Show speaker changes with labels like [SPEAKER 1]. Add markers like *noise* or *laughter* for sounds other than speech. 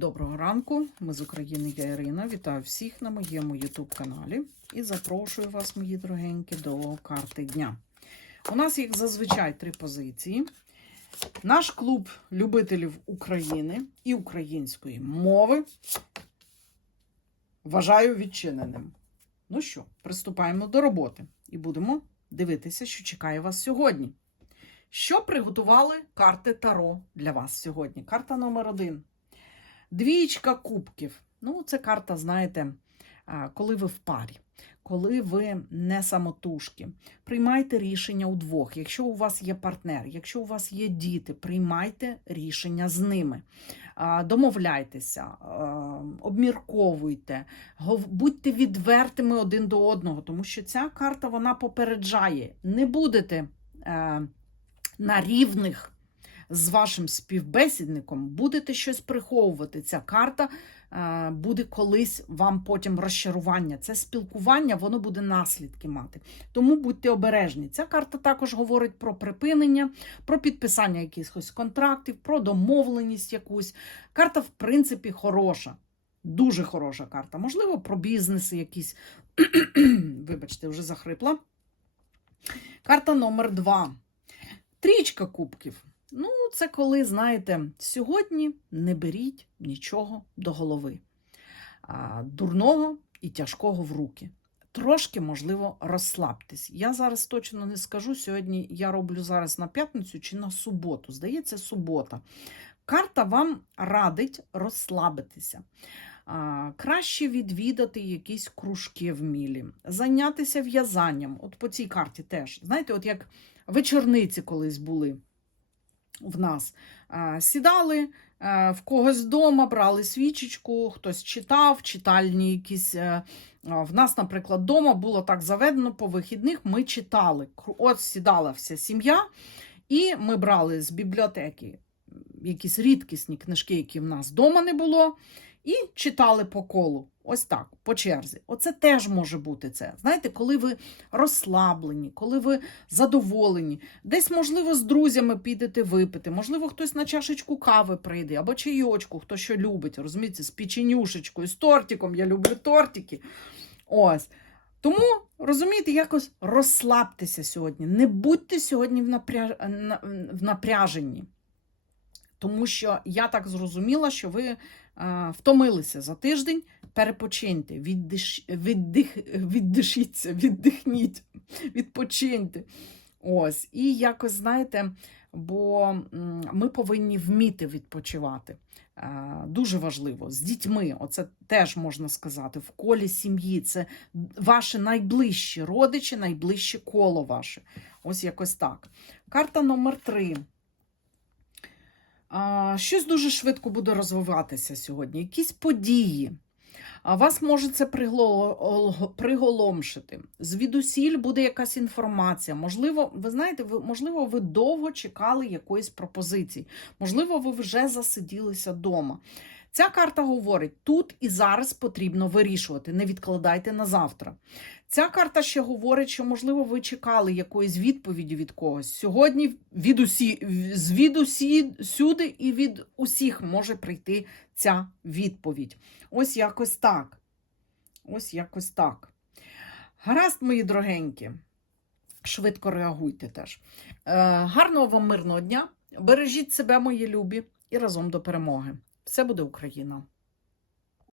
[SPEAKER 1] Доброго ранку, ми з України, я Ірина. Вітаю всіх на моєму YouTube каналі і запрошую вас, мої дорогенькі, до карти дня. У нас їх зазвичай три позиції. Наш клуб любителів України і української мови вважаю відчиненим. Ну що, приступаємо до роботи і будемо дивитися, що чекає вас сьогодні. Що приготували карти Таро для вас сьогодні? Карта номер один. Двічка кубків. Ну, це карта, знаєте, коли ви в парі, коли ви не самотужки. Приймайте рішення удвох. Якщо у вас є партнер, якщо у вас є діти, приймайте рішення з ними. Домовляйтеся, обмірковуйте, будьте відвертими один до одного, тому що ця карта вона попереджає. Не будете е, на рівних з вашим співбесідником будете щось приховувати. Ця карта е, буде колись вам потім розчарування. Це спілкування, воно буде наслідки мати. Тому будьте обережні. Ця карта також говорить про припинення, про підписання якихось контрактів, про домовленість якусь. Карта, в принципі, хороша. Дуже хороша карта. Можливо, про бізнеси якісь. *clears throat* Вибачте, вже захрипла. Карта номер два. Трічка кубків. Ну, це коли, знаєте, сьогодні не беріть нічого до голови. А, дурного і тяжкого в руки. Трошки, можливо, розслабтесь. Я зараз точно не скажу. Сьогодні я роблю зараз на п'ятницю чи на суботу. Здається, субота. Карта вам радить розслабитися. А, краще відвідати якісь кружки в мілі, зайнятися в'язанням. От по цій карті теж. Знаєте, от як вечорниці колись були в нас. Сідали е, в когось вдома, брали свічечку, хтось читав, читальні якісь. е, В нас, наприклад, вдома було так заведено по вихідних. Ми читали. От сідала вся сім'я, і ми брали з бібліотеки якісь рідкісні книжки, які в нас вдома не було, і читали по колу. Ось так, по черзі. Оце теж може бути це. Знаєте, коли ви розслаблені, коли ви задоволені, десь, можливо, з друзями підете випити, можливо, хтось на чашечку кави прийде, або чайочку, хто що любить, розумієте, з печенюшечкою, з тортиком. Я люблю тортики. Ось. Тому, розумієте, якось розслабтеся сьогодні. Не будьте сьогодні в, напря... в напряженні. Тому що я так зрозуміла, що ви е, втомилися за тиждень, перепочиньте, віддиш... віддих... віддишіться, віддихніть, відпочиньте. Ось. І якось, знаєте, бо ми повинні вміти відпочивати. Е, Дуже важливо з дітьми, оце теж можна сказати, в колі сім'ї. Це ваші найближчі родичі, найближче коло ваше. Ось якось так. Карта номер три. Щось дуже швидко буде розвиватися сьогодні. Якісь події. Вас може це приголомшити. Звідусіль буде якась інформація. Можливо, ви знаєте, ви, можливо, ви довго чекали якоїсь пропозиції. Можливо, ви вже засиділися вдома. Ця карта говорить: тут і зараз потрібно вирішувати, не відкладайте на завтра. Ця карта ще говорить, що, можливо, ви чекали якоїсь відповіді від когось. Сьогодні від усі, звід усі сюди і від усіх може прийти ця відповідь. Ось якось так. Ось якось так. Гаразд, мої дорогенькі. Швидко реагуйте теж. Е, гарного вам мирного дня. Бережіть себе, мої любі, і разом до перемоги. Все буде Україна!